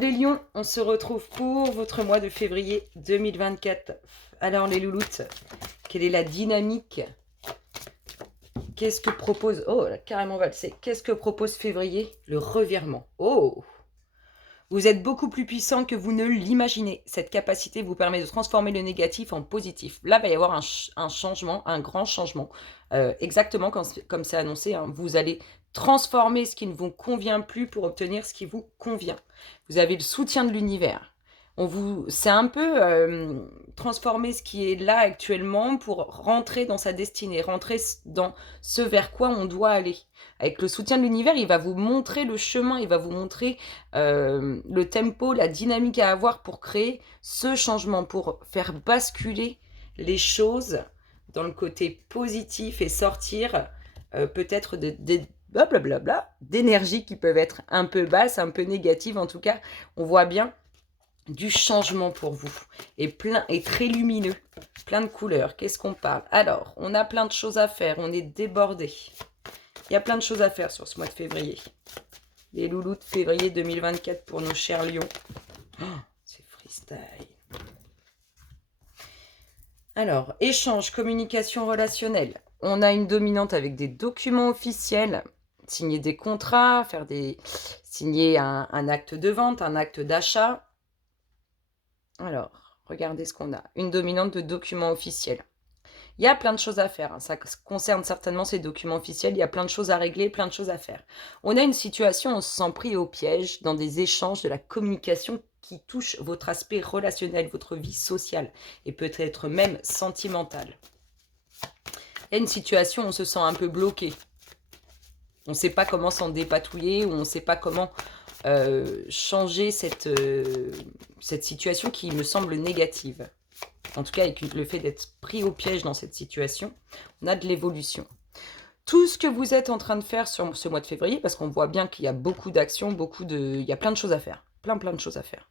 Les lions, on se retrouve pour votre mois de février 2024. Alors les louloutes, quelle est la dynamique? Qu'est-ce que propose... Oh, elle a carrément valsé. Qu'est-ce que propose février? Le revirement. Oh! Vous êtes beaucoup plus puissant que vous ne l'imaginez. Cette capacité vous permet de transformer le négatif en positif. Là, il va y avoir un changement, un grand changement. Exactement comme c'est annoncé, hein. Vous allez transformer ce qui ne vous convient plus pour obtenir ce qui vous convient. Vous avez le soutien de l'univers. C'est un peu transformer ce qui est là actuellement pour rentrer dans sa destinée, rentrer dans ce vers quoi on doit aller. Avec le soutien de l'univers, il va vous montrer le chemin, il va vous montrer le tempo, la dynamique à avoir pour créer ce changement, pour faire basculer les choses dans le côté positif et sortir peut-être d'énergies qui peuvent être un peu basses, un peu négatives. En tout cas, on voit bien du changement pour vous et très lumineux, plein de couleurs. Qu'est-ce qu'on parle? Alors, on a plein de choses à faire, on est débordé. Il y a plein de choses à faire sur ce mois de février. Les loulous de février 2024 pour nos chers lions. Oh, c'est freestyle. Alors, échange, communication relationnelle. On a une dominante avec des documents officiels, signer des contrats, signer un acte de vente, un acte d'achat. Alors, regardez ce qu'on a. Une dominante de documents officiels. Il y a plein de choses à faire, hein. Ça concerne certainement ces documents officiels. Il y a plein de choses à régler, plein de choses à faire. On a une situation où on se sent pris au piège dans des échanges, de la communication qui touche votre aspect relationnel, votre vie sociale et peut-être même sentimentale. Il y a une situation où on se sent un peu bloqué. On ne sait pas comment s'en dépatouiller ou on ne sait pas comment changer cette situation qui me semble négative. En tout cas, avec le fait d'être pris au piège dans cette situation, on a de l'évolution. Tout ce que vous êtes en train de faire sur ce mois de février, parce qu'on voit bien qu'il y a beaucoup d'actions, il y a plein de choses à faire, plein de choses à faire,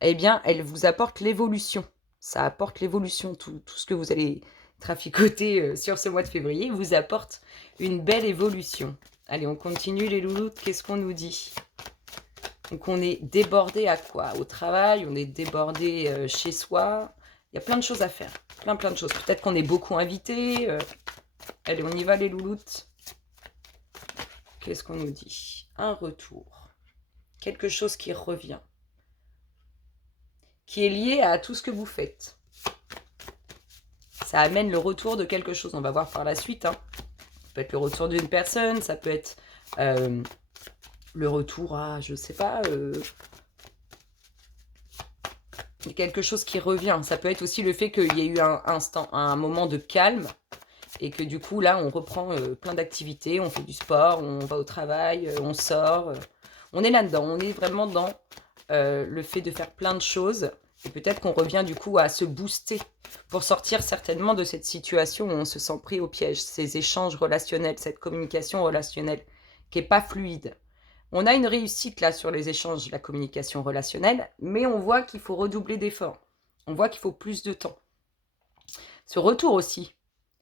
eh bien, elle vous apporte l'évolution. Ça apporte l'évolution. Tout ce que vous allez traficoter sur ce mois de février vous apporte une belle évolution. Allez, on continue les louloutes. Qu'est-ce qu'on nous dit? Donc, on est débordé à quoi? Au travail, on est débordé chez soi. Il y a plein de choses à faire. Plein de choses. Peut-être qu'on est beaucoup invités. Allez, on y va les louloutes. Qu'est-ce qu'on nous dit? Un retour. Quelque chose qui revient. Qui est lié à tout ce que vous faites. Ça amène le retour de quelque chose. On va voir par la suite. Hein. Ça peut être le retour d'une personne. Ça peut être le retour à, je sais pas... quelque chose qui revient. Ça peut être aussi le fait qu'il y ait eu un moment de calme et que du coup, là, on reprend plein d'activités. On fait du sport, on va au travail, on sort. On est là-dedans. On est vraiment dans le fait de faire plein de choses. Et peut-être qu'on revient du coup à se booster pour sortir certainement de cette situation où on se sent pris au piège. Ces échanges relationnels, cette communication relationnelle qui n'est pas fluide. On a une réussite là sur les échanges, la communication relationnelle, mais on voit qu'il faut redoubler d'efforts. On voit qu'il faut plus de temps. Ce retour aussi,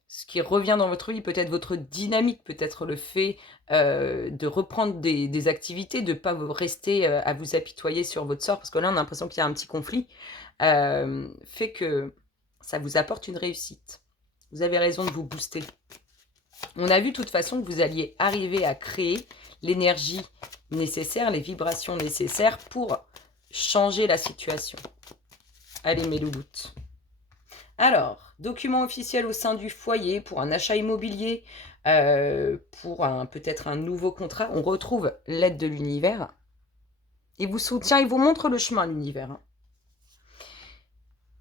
ce qui revient dans votre vie, peut-être votre dynamique, peut-être le fait de reprendre des activités, de ne pas rester à vous apitoyer sur votre sort, parce que là on a l'impression qu'il y a un petit conflit, fait que ça vous apporte une réussite. Vous avez raison de vous booster. On a vu de toute façon que vous alliez arriver à créer l'énergie nécessaire, les vibrations nécessaires pour changer la situation. Allez mes louloutes. Alors, document officiel au sein du foyer pour un achat immobilier, pour peut-être un nouveau contrat. On retrouve l'aide de l'univers. Il vous soutient, il vous montre le chemin, l'univers.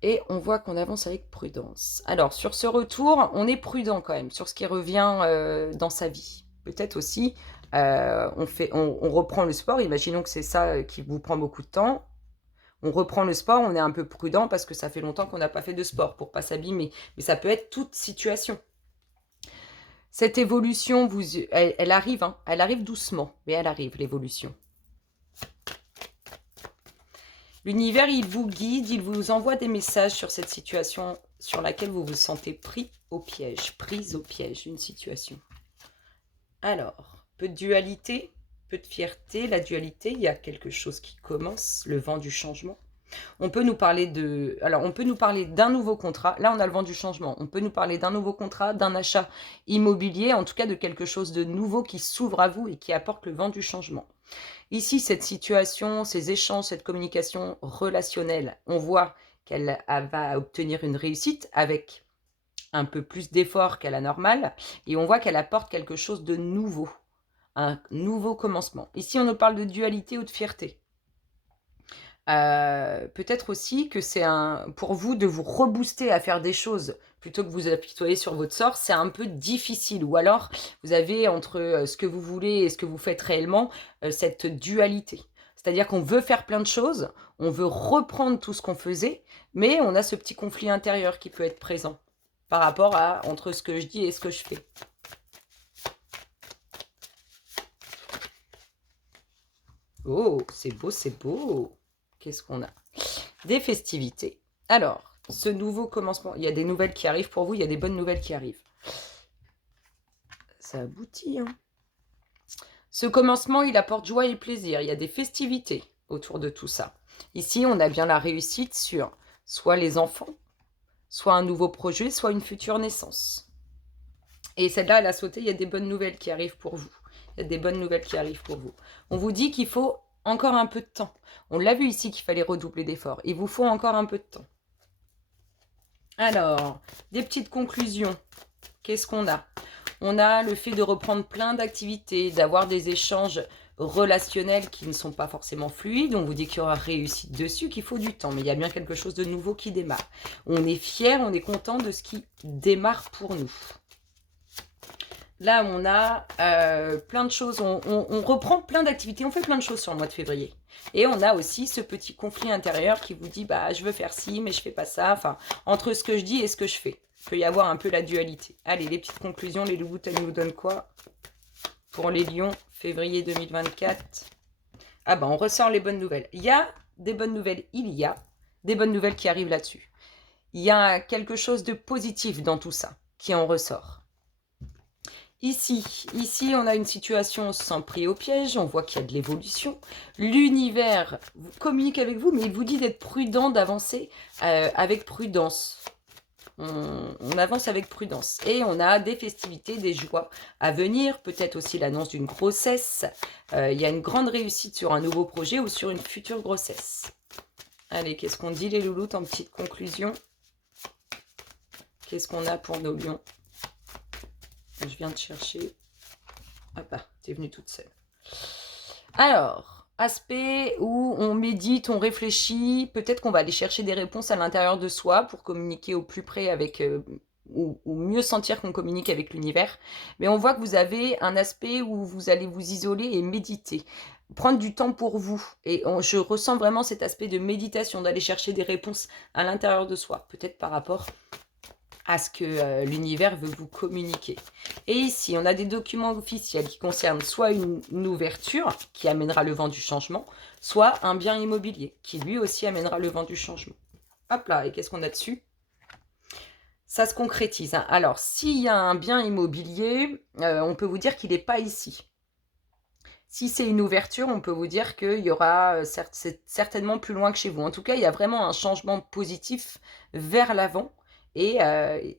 Et on voit qu'on avance avec prudence. Alors, sur ce retour, on est prudent quand même sur ce qui revient dans sa vie. Peut-être aussi, on reprend le sport. Imaginons que c'est ça qui vous prend beaucoup de temps. On reprend le sport, on est un peu prudent parce que ça fait longtemps qu'on n'a pas fait de sport pour ne pas s'abîmer. Mais ça peut être toute situation. Cette évolution, elle arrive, hein, elle arrive doucement, mais elle arrive, l'évolution. L'univers, il vous guide, il vous envoie des messages sur cette situation sur laquelle vous vous sentez prise au piège, d'une situation. Alors, peu de dualité. peu de fierté, la dualité, il y a quelque chose qui commence, le vent du changement. On peut nous parler on peut nous parler d'un nouveau contrat. Là, on a le vent du changement. On peut nous parler d'un nouveau contrat, d'un achat immobilier, en tout cas de quelque chose de nouveau qui s'ouvre à vous et qui apporte le vent du changement. Ici, cette situation, ces échanges, cette communication relationnelle, on voit qu'elle va obtenir une réussite avec un peu plus d'effort qu'à la normale, et on voit qu'elle apporte quelque chose de nouveau, un nouveau commencement. Ici, on nous parle de dualité ou de fierté. Peut-être aussi que c'est pour vous de vous rebooster à faire des choses plutôt que vous apitoyer sur votre sort, c'est un peu difficile. Ou alors, vous avez entre ce que vous voulez et ce que vous faites réellement, cette dualité. C'est-à-dire qu'on veut faire plein de choses, on veut reprendre tout ce qu'on faisait, mais on a ce petit conflit intérieur qui peut être présent par rapport à entre ce que je dis et ce que je fais. Oh, c'est beau, c'est beau. Qu'est-ce qu'on a? Des festivités. Alors, ce nouveau commencement, il y a des nouvelles qui arrivent pour vous, il y a des bonnes nouvelles qui arrivent. Ça aboutit, hein. Ce commencement, il apporte joie et plaisir. Il y a des festivités autour de tout ça. Ici, on a bien la réussite sur soit les enfants, soit un nouveau projet, soit une future naissance. Et celle-là, elle a sauté, il y a des bonnes nouvelles qui arrivent pour vous. Il y a des bonnes nouvelles qui arrivent pour vous. On vous dit qu'il faut encore un peu de temps. On l'a vu ici qu'il fallait redoubler d'efforts. Il vous faut encore un peu de temps. Alors, des petites conclusions. Qu'est-ce qu'on a? On a le fait de reprendre plein d'activités, d'avoir des échanges relationnels qui ne sont pas forcément fluides. On vous dit qu'il y aura réussite dessus, qu'il faut du temps, mais il y a bien quelque chose de nouveau qui démarre. On est fiers, on est content de ce qui démarre pour nous. Là, on a plein de choses, on reprend plein d'activités, on fait plein de choses sur le mois de février. Et on a aussi ce petit conflit intérieur qui vous dit, bah, je veux faire ci, mais je fais pas ça. Enfin, entre ce que je dis et ce que je fais. Il peut y avoir un peu la dualité. Allez, les petites conclusions, les loups, elles nous donnent quoi? Pour les lions, février 2024. Ah bah, on ressort les bonnes nouvelles. Il y a des bonnes nouvelles, il y a des bonnes nouvelles qui arrivent là-dessus. Il y a quelque chose de positif dans tout ça qui en ressort. Ici, on a une situation sans prix au piège, on voit qu'il y a de l'évolution. L'univers communique avec vous, mais il vous dit d'être prudent, d'avancer avec prudence. On avance avec prudence. Et on a des festivités, des joies à venir, peut-être aussi l'annonce d'une grossesse. Il y a une grande réussite sur un nouveau projet ou sur une future grossesse. Allez, qu'est-ce qu'on dit les louloutes en petite conclusion? Qu'est-ce qu'on a pour nos lions? Je viens de chercher. Ah bah, t'es venue toute seule. Alors, aspect où on médite, on réfléchit. Peut-être qu'on va aller chercher des réponses à l'intérieur de soi pour communiquer au plus près avec... ou mieux sentir qu'on communique avec l'univers. Mais on voit que vous avez un aspect où vous allez vous isoler et méditer. Prendre du temps pour vous. Et je ressens vraiment cet aspect de méditation, d'aller chercher des réponses à l'intérieur de soi. Peut-être par rapport à ce que l'univers veut vous communiquer. Et ici, on a des documents officiels qui concernent soit une ouverture qui amènera le vent du changement, soit un bien immobilier qui lui aussi amènera le vent du changement. Hop là, et qu'est-ce qu'on a dessus? Ça se concrétise, hein. Alors, s'il y a un bien immobilier, on peut vous dire qu'il n'est pas ici. Si c'est une ouverture, on peut vous dire qu'il y aura certainement plus loin que chez vous. En tout cas, il y a vraiment un changement positif vers l'avant et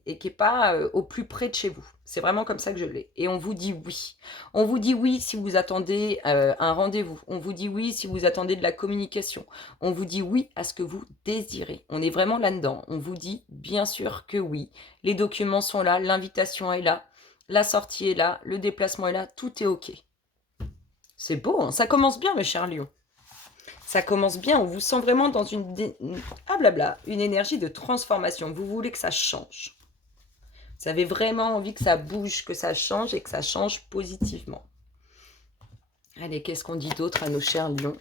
qui n'est pas au plus près de chez vous. C'est vraiment comme ça que je l'ai. Et on vous dit oui. On vous dit oui si vous attendez un rendez-vous. On vous dit oui si vous attendez de la communication. On vous dit oui à ce que vous désirez. On est vraiment là-dedans. On vous dit bien sûr que oui. Les documents sont là, l'invitation est là, la sortie est là, le déplacement est là, tout est OK. C'est beau, hein, ça commence bien, mes chers lions. Ça commence bien, on vous sent vraiment dans une énergie de transformation. Vous voulez que ça change. Vous avez vraiment envie que ça bouge, que ça change et que ça change positivement. Allez, qu'est-ce qu'on dit d'autre à nos chers lions?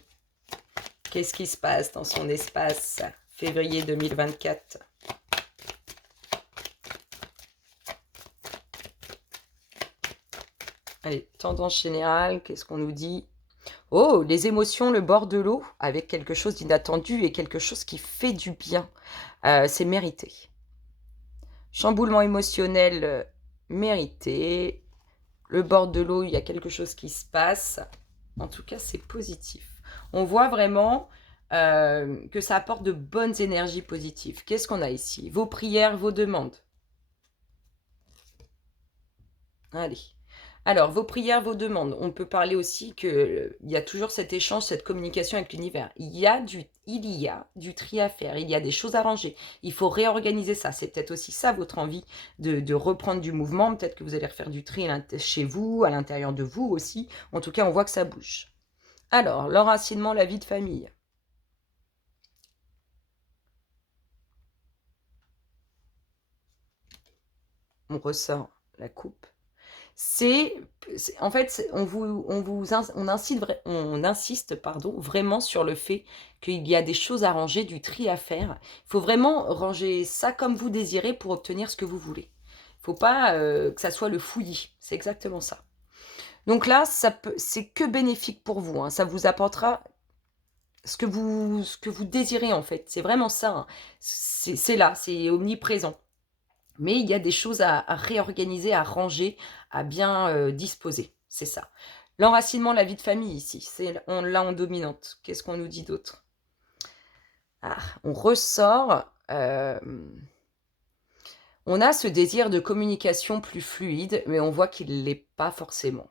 Qu'est-ce qui se passe dans son espace février 2024? Allez, tendance générale, qu'est-ce qu'on nous dit? Oh, les émotions, le bord de l'eau, avec quelque chose d'inattendu et quelque chose qui fait du bien. C'est mérité. Chamboulement émotionnel, mérité. Le bord de l'eau, il y a quelque chose qui se passe. En tout cas, c'est positif. On voit vraiment que ça apporte de bonnes énergies positives. Qu'est-ce qu'on a ici? Vos prières, vos demandes. Allez. Alors, vos prières, vos demandes. On peut parler aussi qu'il y a toujours cet échange, cette communication avec l'univers. Il y a du tri à faire, il y a des choses à ranger. Il faut réorganiser ça. C'est peut-être aussi ça votre envie de reprendre du mouvement. Peut-être que vous allez refaire du tri chez vous, à l'intérieur de vous aussi. En tout cas, on voit que ça bouge. Alors, l'enracinement, la vie de famille. On ressort la coupe. En fait, on insiste vraiment sur le fait qu'il y a des choses à ranger, du tri à faire. Il faut vraiment ranger ça comme vous désirez pour obtenir ce que vous voulez. Il ne faut pas que ça soit le fouillis. C'est exactement ça. Donc là, c'est que bénéfique pour vous. Hein. Ça vous apportera ce que vous désirez en fait. C'est vraiment ça. Hein. C'est là, c'est omniprésent. Mais il y a des choses à réorganiser, à ranger, à bien disposer. C'est ça. L'enracinement, la vie de famille ici, on l'a en dominante. Qu'est-ce qu'on nous dit d'autre? On ressort. On a ce désir de communication plus fluide, mais on voit qu'il ne l'est pas forcément.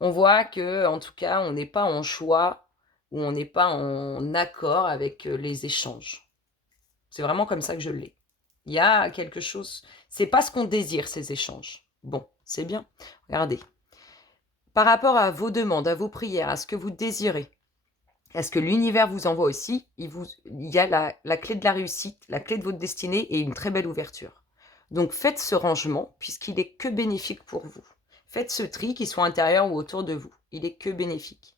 On voit que, en tout cas, on n'est pas en choix ou on n'est pas en accord avec les échanges. C'est vraiment comme ça que je l'ai. Il y a quelque chose... C'est pas ce qu'on désire, ces échanges. Bon, c'est bien. Regardez. Par rapport à vos demandes, à vos prières, à ce que vous désirez, à ce que l'univers vous envoie aussi, il y a la clé de la réussite, la clé de votre destinée et une très belle ouverture. Donc faites ce rangement, puisqu'il est que bénéfique pour vous. Faites ce tri, qu'il soit intérieur ou autour de vous. Il est que bénéfique.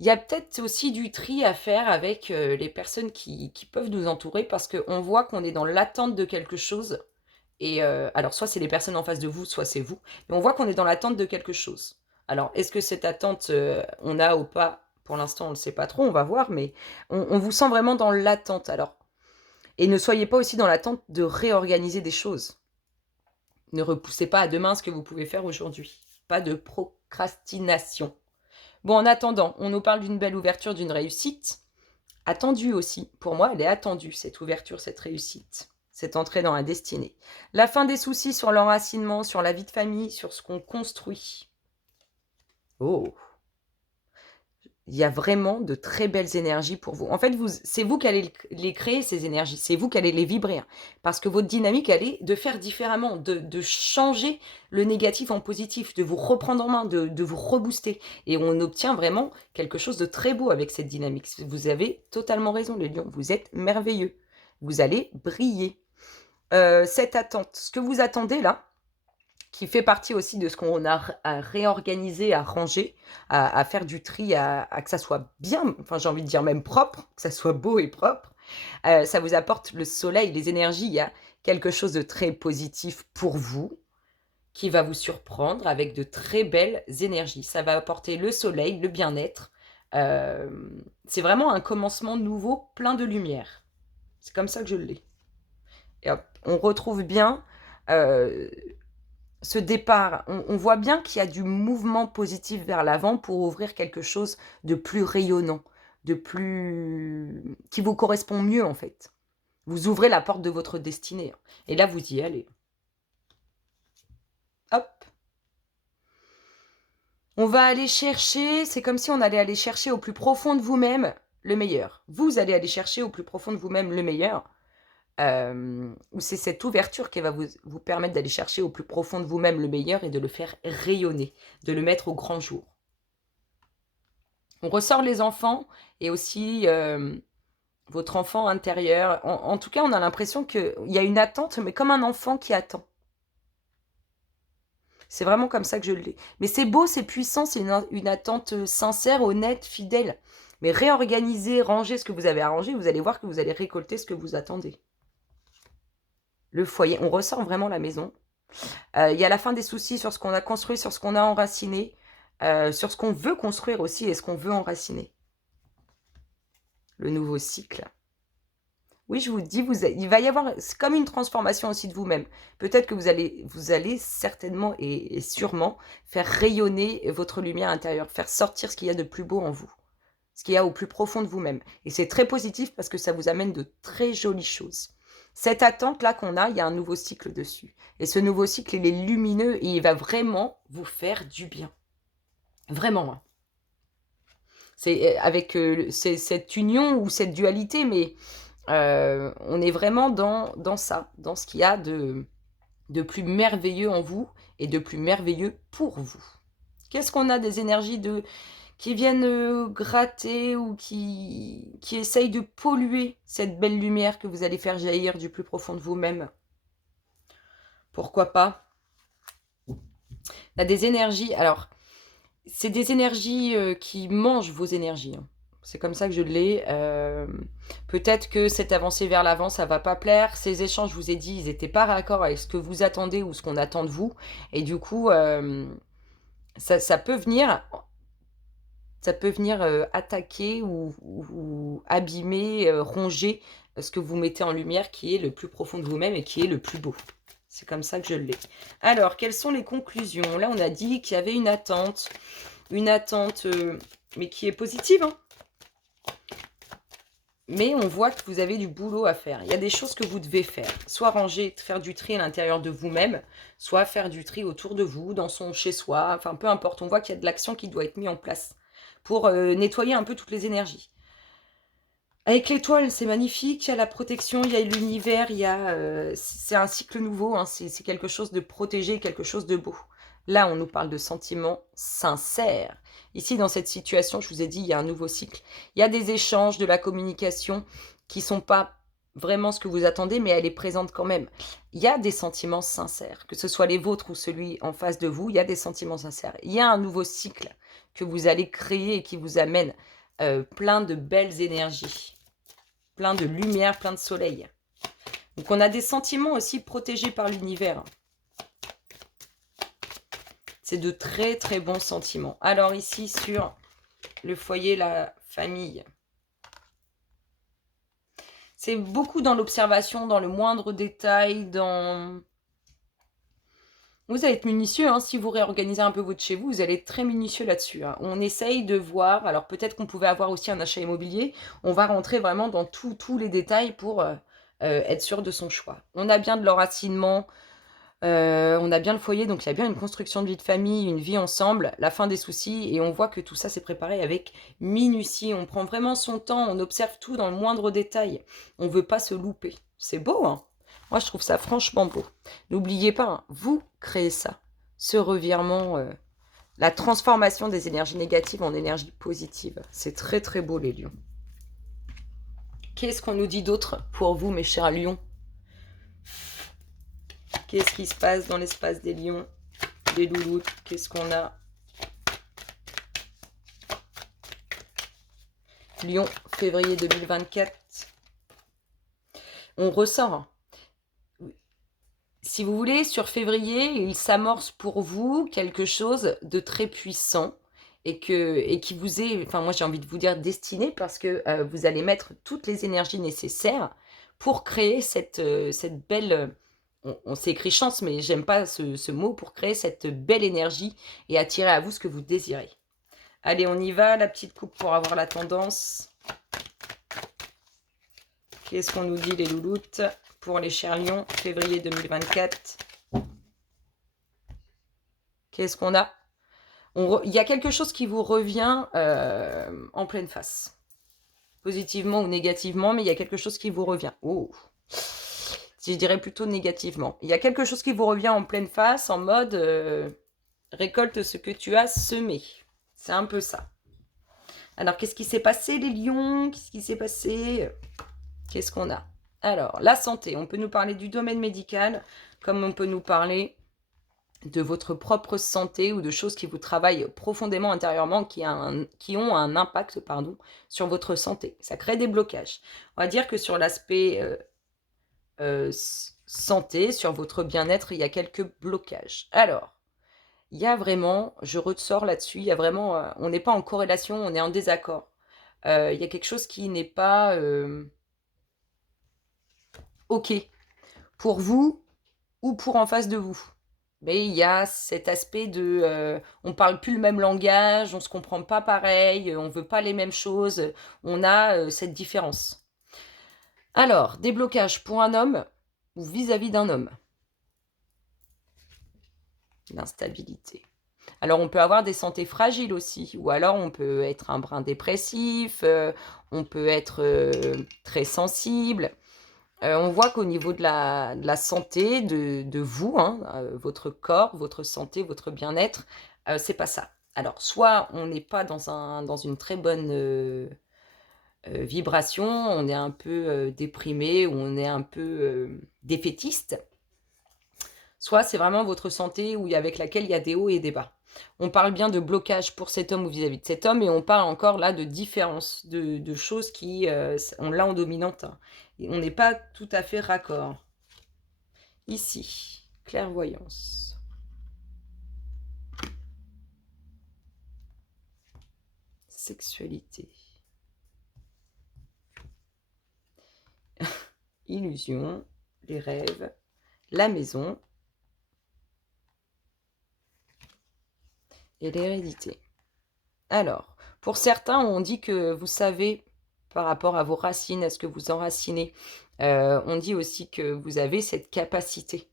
Il y a peut-être aussi du tri à faire avec les personnes qui peuvent nous entourer parce qu'on voit qu'on est dans l'attente de quelque chose. Et alors, soit c'est les personnes en face de vous, soit c'est vous. Mais on voit qu'on est dans l'attente de quelque chose. Alors, est-ce que cette attente, on a ou pas? Pour l'instant, on ne le sait pas trop, on va voir. Mais on vous sent vraiment dans l'attente. Alors, et ne soyez pas aussi dans l'attente de réorganiser des choses. Ne repoussez pas à demain ce que vous pouvez faire aujourd'hui. Pas de procrastination. Bon, en attendant, on nous parle d'une belle ouverture, d'une réussite. Attendue aussi. Pour moi, elle est attendue, cette ouverture, cette réussite. Cette entrée dans la destinée. La fin des soucis sur l'enracinement, sur la vie de famille, sur ce qu'on construit. Oh! Il y a vraiment de très belles énergies pour vous. En fait, c'est vous qui allez les créer, ces énergies. C'est vous qui allez les vibrer. Hein. Parce que votre dynamique, elle est de faire différemment, de changer le négatif en positif, de vous reprendre en main, de vous rebooster. Et on obtient vraiment quelque chose de très beau avec cette dynamique. Vous avez totalement raison, les lions. Vous êtes merveilleux. Vous allez briller. Cette attente, ce que vous attendez là, qui fait partie aussi de ce qu'on a à réorganiser, à ranger, à faire du tri, à que ça soit bien, enfin j'ai envie de dire même propre, que ça soit beau et propre. Ça vous apporte le soleil, les énergies. Il y a quelque chose de très positif pour vous qui va vous surprendre avec de très belles énergies. Ça va apporter le soleil, le bien-être. C'est vraiment un commencement nouveau, plein de lumière. C'est comme ça que je l'ai. Et hop, on retrouve bien ce départ, on voit bien qu'il y a du mouvement positif vers l'avant pour ouvrir quelque chose de plus rayonnant, qui vous correspond mieux en fait. Vous ouvrez la porte de votre destinée. Et là, vous y allez. Hop. On va aller chercher, c'est comme si on allait aller chercher au plus profond de vous-même le meilleur. Vous allez aller chercher au plus profond de vous-même le meilleur. C'est cette ouverture qui va vous permettre d'aller chercher au plus profond de vous-même le meilleur et de le faire rayonner, de le mettre au grand jour. On ressort les enfants et aussi votre enfant intérieur. En tout cas, on a l'impression qu'il y a une attente, mais comme un enfant qui attend. C'est vraiment comme ça que je l'ai. Mais c'est beau, c'est puissant, c'est une attente sincère, honnête, fidèle. Mais réorganiser, ranger ce que vous avez à ranger, vous allez voir que vous allez récolter ce que vous attendez. Le foyer, on ressort vraiment la maison. Il y a la fin des soucis sur ce qu'on a construit, sur ce qu'on a enraciné, sur ce qu'on veut construire aussi et ce qu'on veut enraciner. Le nouveau cycle. Oui, je vous dis, il va y avoir, c'est comme une transformation aussi de vous-même. Peut-être que vous allez certainement et sûrement faire rayonner votre lumière intérieure, faire sortir ce qu'il y a de plus beau en vous, ce qu'il y a au plus profond de vous-même. Et c'est très positif parce que ça vous amène de très jolies choses. Cette attente-là qu'on a, il y a un nouveau cycle dessus. Et ce nouveau cycle, il est lumineux et il va vraiment vous faire du bien. Vraiment, hein. C'est avec cette union ou cette dualité, mais on est vraiment dans ça, dans ce qu'il y a de plus merveilleux en vous et de plus merveilleux pour vous. Qu'est-ce qu'on a des énergies qui viennent gratter ou qui essayent de polluer cette belle lumière que vous allez faire jaillir du plus profond de vous-même? Pourquoi pas? Il y a des énergies, alors, c'est des énergies qui mangent vos énergies, hein. C'est comme ça que je l'ai. Peut-être que cette avancée vers l'avant, ça va pas plaire. Ces échanges, je vous ai dit, ils n'étaient pas raccord avec ce que vous attendez ou ce qu'on attend de vous. Et du coup, ça peut venir, attaquer ou abîmer, ronger ce que vous mettez en lumière, qui est le plus profond de vous-même et qui est le plus beau. C'est comme ça que je l'ai. Alors, quelles sont les conclusions? Là, on a dit qu'il y avait une attente, mais qui est positive, hein. Mais on voit que vous avez du boulot à faire. Il y a des choses que vous devez faire. Soit ranger, faire du tri à l'intérieur de vous-même, soit faire du tri autour de vous, dans son chez-soi. Enfin, peu importe. On voit qu'il y a de l'action qui doit être mise en place pour nettoyer un peu toutes les énergies. Avec l'étoile, c'est magnifique. Il y a la protection, il y a l'univers, c'est un cycle nouveau. Hein, c'est quelque chose de protégé, quelque chose de beau. Là, on nous parle de sentiments sincères. Ici, dans cette situation, je vous ai dit, il y a un nouveau cycle. Il y a des échanges, de la communication qui ne sont pas vraiment ce que vous attendez, mais elle est présente quand même. Il y a des sentiments sincères, que ce soit les vôtres ou celui en face de vous, il y a des sentiments sincères. Il y a un nouveau cycle que vous allez créer et qui vous amène plein de belles énergies, plein de lumière, plein de soleil. Donc on a des sentiments aussi protégés par l'univers. C'est de très très bons sentiments. Alors ici sur le foyer, la famille, c'est beaucoup dans l'observation, dans le moindre détail, dans... Vous allez être minutieux, hein, si vous réorganisez un peu votre chez vous, vous allez être très minutieux là-dessus. Hein. On essaye de voir, alors peut-être qu'on pouvait avoir aussi un achat immobilier, on va rentrer vraiment dans tous les détails pour être sûr de son choix. On a bien de l'enracinement, on a bien le foyer, donc il y a bien une construction de vie de famille, une vie ensemble, la fin des soucis, et on voit que tout ça s'est préparé avec minutie. On prend vraiment son temps, on observe tout dans le moindre détail. On ne veut pas se louper. C'est beau, hein? Moi, je trouve ça franchement beau. N'oubliez pas, hein, vous créez ça. Ce revirement, la transformation des énergies négatives en énergie positive. C'est très très beau, les lions. Qu'est-ce qu'on nous dit d'autre pour vous, mes chers lions? Qu'est-ce qui se passe dans l'espace des lions, des louloutes? Qu'est-ce qu'on a? Lion, février 2024. On ressort. Si vous voulez, sur février, il s'amorce pour vous quelque chose de très puissant et qui vous est, enfin moi j'ai envie de vous dire destiné, parce que vous allez mettre toutes les énergies nécessaires pour créer cette belle... On s'écrit chance, mais j'aime pas ce mot, pour créer cette belle énergie et attirer à vous ce que vous désirez. Allez, on y va, la petite coupe pour avoir la tendance. Qu'est-ce qu'on nous dit, les louloutes, pour les chers lions, février 2024? Qu'est-ce qu'on a? Il y a quelque chose qui vous revient en pleine face. Positivement ou négativement, mais il y a quelque chose qui vous revient. Oh, je dirais plutôt négativement. Il y a quelque chose qui vous revient en pleine face, en mode récolte ce que tu as semé. C'est un peu ça. Alors, qu'est-ce qui s'est passé, les lions? Qu'est-ce qui s'est passé? Qu'est-ce qu'on a? Alors, la santé. On peut nous parler du domaine médical, comme on peut nous parler de votre propre santé ou de choses qui vous travaillent profondément intérieurement, qui ont un impact sur votre santé. Ça crée des blocages. On va dire que sur l'aspect santé, sur votre bien-être, il y a quelques blocages. Alors, il y a vraiment, je ressors là-dessus, il y a vraiment, on n'est pas en corrélation, on est en désaccord. Il y a quelque chose qui n'est pas... OK pour vous ou pour en face de vous. Mais il y a cet aspect de, on parle plus le même langage, on se comprend pas pareil, on veut pas les mêmes choses, on a, cette différence. Alors, déblocage pour un homme ou vis-à-vis d'un homme? L'instabilité. Alors on peut avoir des santé fragiles aussi, ou alors on peut être un brin dépressif, on peut être, très sensible. On voit qu'au niveau de la santé de vous, hein, votre corps, votre santé, votre bien-être, c'est pas ça. Alors soit on n'est pas dans une très bonne, vibration, on est un peu, déprimé ou on est un peu, défaitiste, soit c'est vraiment votre santé avec laquelle il y a des hauts et des bas. On parle bien de blocage pour cet homme ou vis-à-vis de cet homme et on parle encore là de différence, de choses qui, on l'a en dominante, hein. Et on n'est pas tout à fait raccord. Ici, clairvoyance. Sexualité. Illusion, les rêves, la maison et l'hérédité. Alors, pour certains, on dit que vous savez, par rapport à vos racines, à ce que vous enracinez, on dit aussi que vous avez cette capacité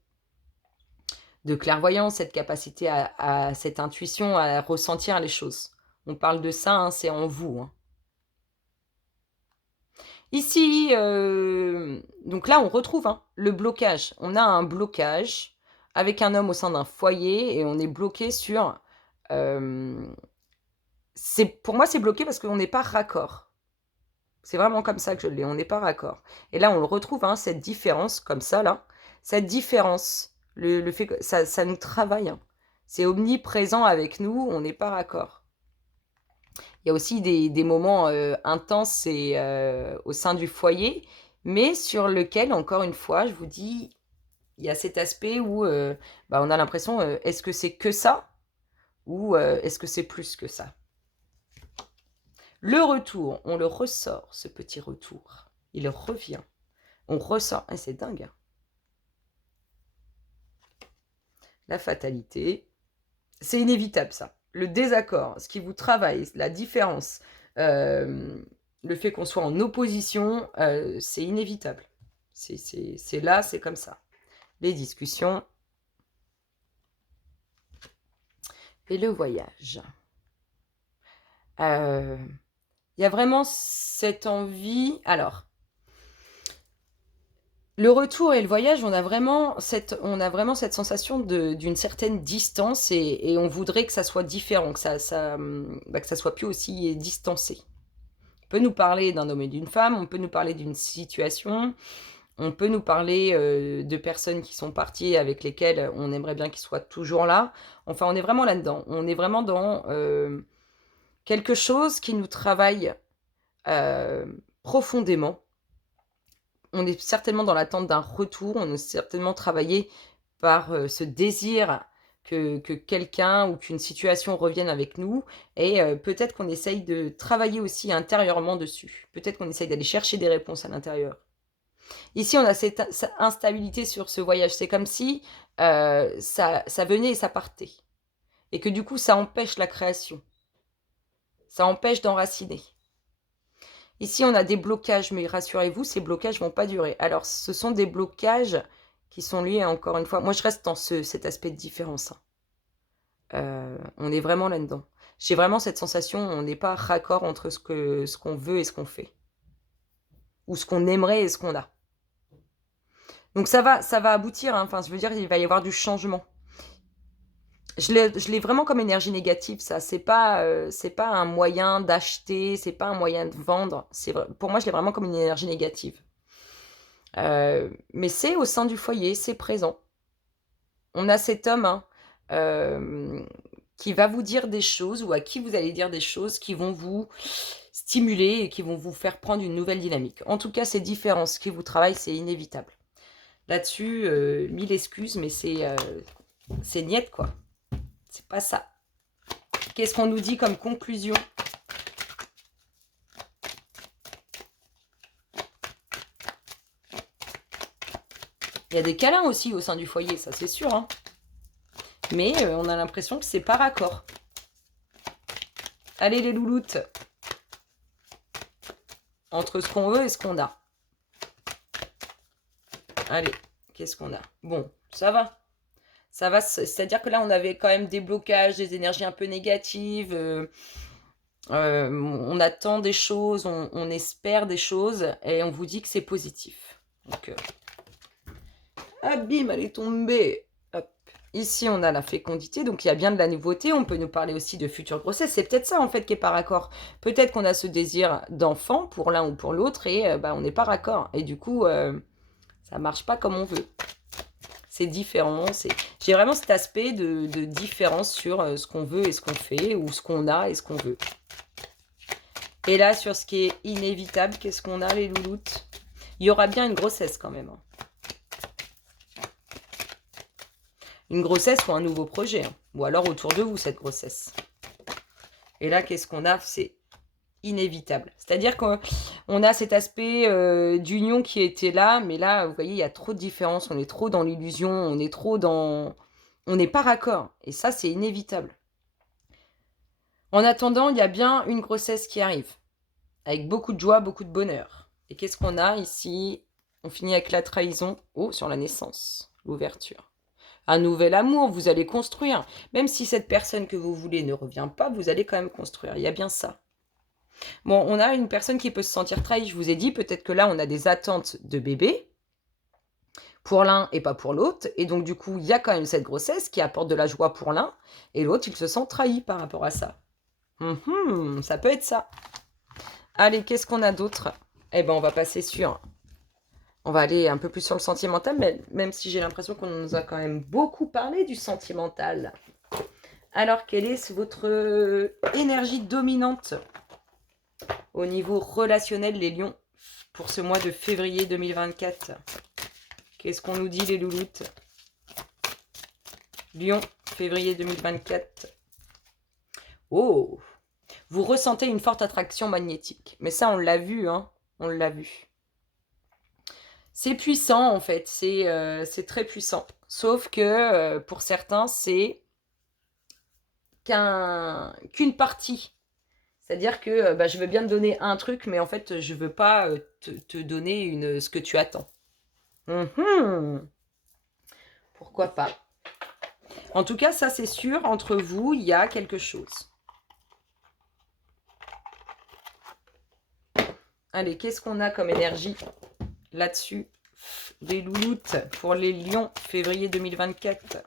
de clairvoyance, cette capacité à cette intuition, à ressentir les choses. On parle de ça, hein, c'est en vous, hein. Ici, donc là, on retrouve, hein, le blocage. On a un blocage avec un homme au sein d'un foyer et on est bloqué sur... pour moi, c'est bloqué parce qu'on n'est pas raccord. C'est vraiment comme ça que je l'ai, on n'est pas raccord. Et là, on le retrouve, hein, cette différence, comme ça, là. Cette différence, le fait que ça nous travaille, hein. C'est omniprésent avec nous, on n'est pas raccord. Il y a aussi des moments intenses au sein du foyer, mais sur lequel, encore une fois, je vous dis, il y a cet aspect où on a l'impression, est-ce que c'est que ça ou est-ce que c'est plus que ça? Le retour, on le ressort, ce petit retour. Il revient. On ressort. Ah, c'est dingue, hein. La fatalité. C'est inévitable, ça. Le désaccord, ce qui vous travaille, la différence, le fait qu'on soit en opposition, c'est inévitable. C'est là, c'est comme ça. Les discussions et le voyage. Il y a vraiment cette envie... Alors, le retour et le voyage, on a vraiment cette sensation d'une certaine distance et on voudrait que ça soit différent, que ça soit plus aussi distancé. On peut nous parler d'un homme et d'une femme, on peut nous parler d'une situation, on peut nous parler de personnes qui sont parties avec lesquelles on aimerait bien qu'ils soient toujours là. Enfin, on est vraiment là-dedans. On est vraiment dans quelque chose qui nous travaille profondément. On est certainement dans l'attente d'un retour, on est certainement travaillé par ce désir que quelqu'un ou qu'une situation revienne avec nous et peut-être qu'on essaye de travailler aussi intérieurement dessus. Peut-être qu'on essaye d'aller chercher des réponses à l'intérieur. Ici, on a cette instabilité sur ce voyage. C'est comme si ça venait et ça partait. Et que du coup, ça empêche la création. Ça empêche d'enraciner. Ici, on a des blocages, mais rassurez-vous, ces blocages ne vont pas durer. Alors, ce sont des blocages qui sont liés, encore une fois... Moi, je reste dans cet aspect de différence, hein. On est vraiment là-dedans. J'ai vraiment cette sensation, on n'est pas raccord entre ce qu'on veut et ce qu'on fait. Ou ce qu'on aimerait et ce qu'on a. Donc, ça va aboutir, hein. Enfin, je veux dire, il va y avoir du changement. Je l'ai vraiment comme énergie négative, ça. C'est pas un moyen d'acheter, c'est pas un moyen de vendre. Pour moi, je l'ai vraiment comme une énergie négative. Mais c'est au sein du foyer, c'est présent. On a cet homme, hein, qui va vous dire des choses ou à qui vous allez dire des choses qui vont vous stimuler et qui vont vous faire prendre une nouvelle dynamique. En tout cas, ces différences qui vous travaillent, c'est inévitable. Là-dessus, 1000 excuses, mais c'est niette, quoi. C'est pas ça. Qu'est-ce qu'on nous dit comme conclusion? Il y a des câlins aussi au sein du foyer, ça c'est sûr, hein. Mais on a l'impression que c'est pas raccord. Allez les louloutes. Entre ce qu'on veut et ce qu'on a. Allez, qu'est-ce qu'on a? Bon, ça va. Ça va, c'est-à-dire que là, on avait quand même des blocages, des énergies un peu négatives. On attend des choses, on espère des choses, et on vous dit que c'est positif. Donc, ah bim, elle est tombée. Hop. Ici, on a la fécondité, donc il y a bien de la nouveauté. On peut nous parler aussi de futures grossesses. C'est peut-être ça, en fait, qui est pas raccord. Peut-être qu'on a ce désir d'enfant pour l'un ou pour l'autre, et on n'est pas raccord. Et du coup, ça marche pas comme on veut. C'est différent. J'ai vraiment cet aspect de différence sur ce qu'on veut et ce qu'on fait, ou ce qu'on a et ce qu'on veut. Et là, sur ce qui est inévitable, qu'est-ce qu'on a, les louloutes? Il y aura bien une grossesse quand même. Une grossesse ou un nouveau projet. Ou alors autour de vous, cette grossesse. Et là, qu'est-ce qu'on a? C'est inévitable. C'est-à-dire qu'on a cet aspect d'union qui était là, mais là, vous voyez, il y a trop de différences. On est trop dans l'illusion, on est trop dans... On n'est pas raccord. Et ça, c'est inévitable. En attendant, il y a bien une grossesse qui arrive. Avec beaucoup de joie, beaucoup de bonheur. Et qu'est-ce qu'on a ici? On finit avec la trahison. Oh, sur la naissance. L'ouverture. Un nouvel amour, vous allez construire. Même si cette personne que vous voulez ne revient pas, vous allez quand même construire. Il y a bien ça. Bon, on a une personne qui peut se sentir trahie. Je vous ai dit, peut-être que là, on a des attentes de bébé pour l'un et pas pour l'autre. Et donc, du coup, il y a quand même cette grossesse qui apporte de la joie pour l'un. Et l'autre, il se sent trahi par rapport à ça. Ça peut être ça. Allez, qu'est-ce qu'on a d'autre? Eh ben, on va passer sur... On va aller un peu plus sur le sentimental, même si j'ai l'impression qu'on nous a quand même beaucoup parlé du sentimental. Alors, quelle est votre énergie dominante au niveau relationnel, les lions, pour ce mois de février 2024? Qu'est-ce qu'on nous dit, les louloutes? Lion, février 2024. Oh! Vous ressentez une forte attraction magnétique. Mais ça, on l'a vu, hein? On l'a vu. C'est puissant, en fait. C'est très puissant. Sauf que, pour certains, c'est qu'une partie. C'est-à-dire que je veux bien te donner un truc, mais en fait, je veux pas te donner ce que tu attends. Pourquoi pas? En tout cas, ça, c'est sûr, entre vous, il y a quelque chose. Allez, qu'est-ce qu'on a comme énergie là-dessus? Les louloutes pour les lions, février 2024.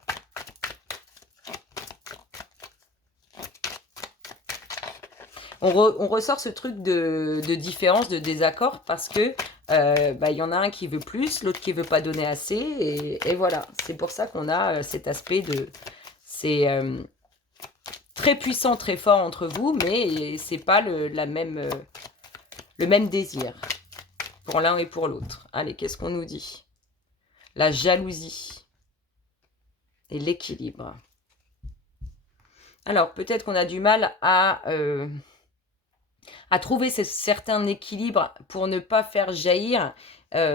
On ressort ce truc de différence, de désaccord, parce que y en a un qui veut plus, l'autre qui veut pas donner assez, et voilà. C'est pour ça qu'on a cet aspect de... C'est très puissant, très fort entre vous, mais c'est pas le même désir pour l'un et pour l'autre. Allez, qu'est-ce qu'on nous dit? La jalousie et l'équilibre. Alors, peut-être qu'on a du mal à trouver certains équilibres pour ne pas faire jaillir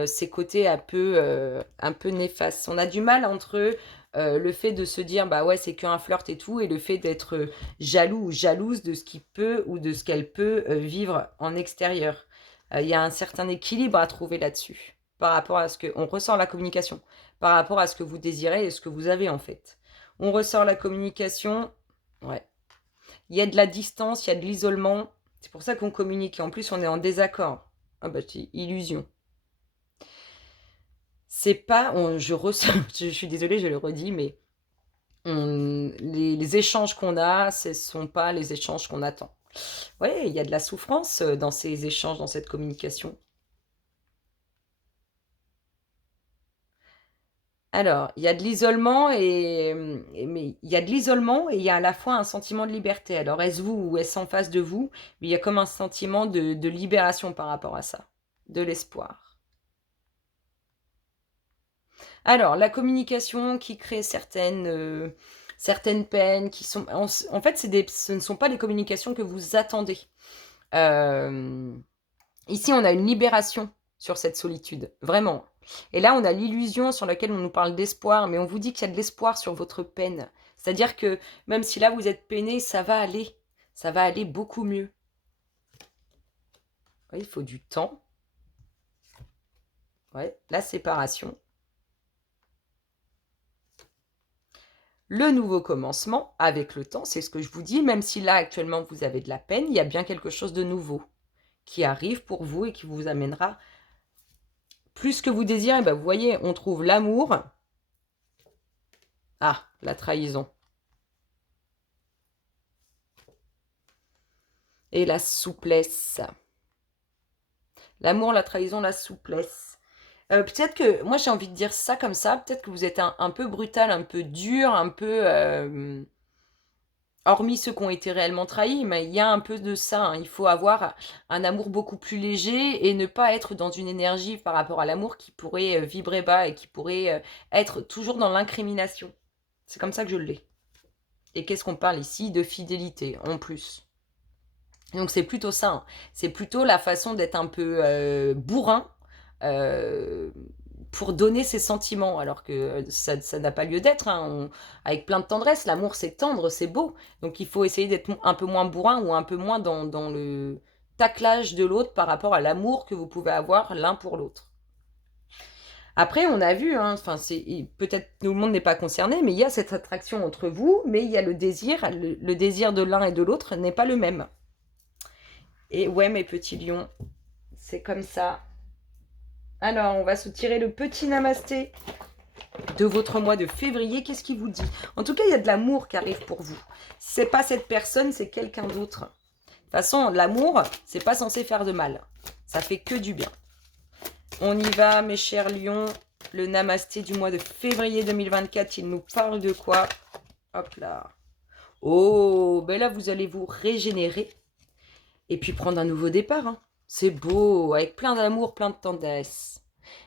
ces côtés un peu néfastes. On a du mal entre le fait de se dire bah ouais c'est qu'un flirt et tout, et le fait d'être jaloux ou jalouse de ce qu'il peut ou de ce qu'elle peut vivre en extérieur. Il y a un certain équilibre à trouver là-dessus par rapport à ce que on ressent la communication, par rapport à ce que vous désirez et ce que vous avez en fait. On ressort la communication, ouais. Il y a de la distance, il y a de l'isolement. C'est pour ça qu'on communique. Et en plus, on est en désaccord. Ah bah, c'est illusion. C'est pas... je suis désolée, je le redis, mais les échanges qu'on a, ce ne sont pas les échanges qu'on attend. Oui, il y a de la souffrance dans ces échanges, dans cette communication. Alors, il y a de l'isolement, mais il y a de l'isolement et il y a à la fois un sentiment de liberté. Alors, est-ce vous ou est-ce en face de vous? Mais il y a comme un sentiment de libération par rapport à ça, de l'espoir. Alors, la communication qui crée certaines peines, qui sont... En fait, ce ne sont pas les communications que vous attendez. Ici, on a une libération sur cette solitude, vraiment. Et là, on a l'illusion sur laquelle on nous parle d'espoir, mais on vous dit qu'il y a de l'espoir sur votre peine. C'est-à-dire que même si là, vous êtes peiné, ça va aller. Ça va aller beaucoup mieux. Oui, il faut du temps. Ouais, la séparation. Le nouveau commencement, avec le temps, c'est ce que je vous dis, même si là, actuellement, vous avez de la peine, il y a bien quelque chose de nouveau qui arrive pour vous et qui vous amènera plus que vous désirez. Ben, vous voyez, on trouve l'amour. Ah, la trahison. Et la souplesse. L'amour, la trahison, la souplesse. Peut-être que, moi j'ai envie de dire ça comme ça, peut-être que vous êtes un peu brutal, un peu dur, un peu... hormis ceux qui ont été réellement trahis, mais il y a un peu de ça. Hein. Il faut avoir un amour beaucoup plus léger et ne pas être dans une énergie par rapport à l'amour qui pourrait vibrer bas et qui pourrait être toujours dans l'incrimination. C'est comme ça que je l'ai. Et qu'est-ce qu'on parle ici? De fidélité, en plus. Donc c'est plutôt ça. Hein. C'est plutôt la façon d'être un peu bourrin pour donner ses sentiments, alors que ça n'a pas lieu d'être. Hein. Avec plein de tendresse, l'amour c'est tendre, c'est beau. Donc il faut essayer d'être un peu moins bourrin ou un peu moins dans le taclage de l'autre par rapport à l'amour que vous pouvez avoir l'un pour l'autre. Après, on a vu, hein, peut-être tout le monde n'est pas concerné, mais il y a cette attraction entre vous, mais il y a le désir. Le désir de l'un et de l'autre n'est pas le même. Et ouais, mes petits lions, c'est comme ça. Alors, on va se tirer le petit namasté de votre mois de février. Qu'est-ce qu'il vous dit? En tout cas, il y a de l'amour qui arrive pour vous. C'est pas cette personne, c'est quelqu'un d'autre. De toute façon, l'amour, c'est pas censé faire de mal. Ça fait que du bien. On y va, mes chers lions. Le namasté du mois de février 2024, il nous parle de quoi? Hop là. Oh, ben là, vous allez vous régénérer. Et puis prendre un nouveau départ. Hein. C'est beau, avec plein d'amour, plein de tendresse.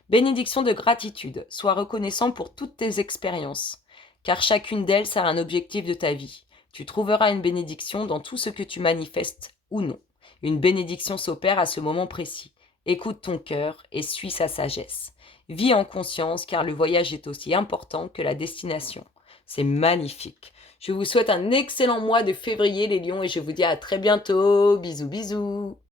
Bénédiction de gratitude. Sois reconnaissant pour toutes tes expériences, car chacune d'elles sert un objectif de ta vie. Tu trouveras une bénédiction dans tout ce que tu manifestes ou non. Une bénédiction s'opère à ce moment précis. Écoute ton cœur et suis sa sagesse. Vis en conscience, car le voyage est aussi important que la destination. C'est magnifique. Je vous souhaite un excellent mois de février, les lions, et je vous dis à très bientôt. Bisous, bisous.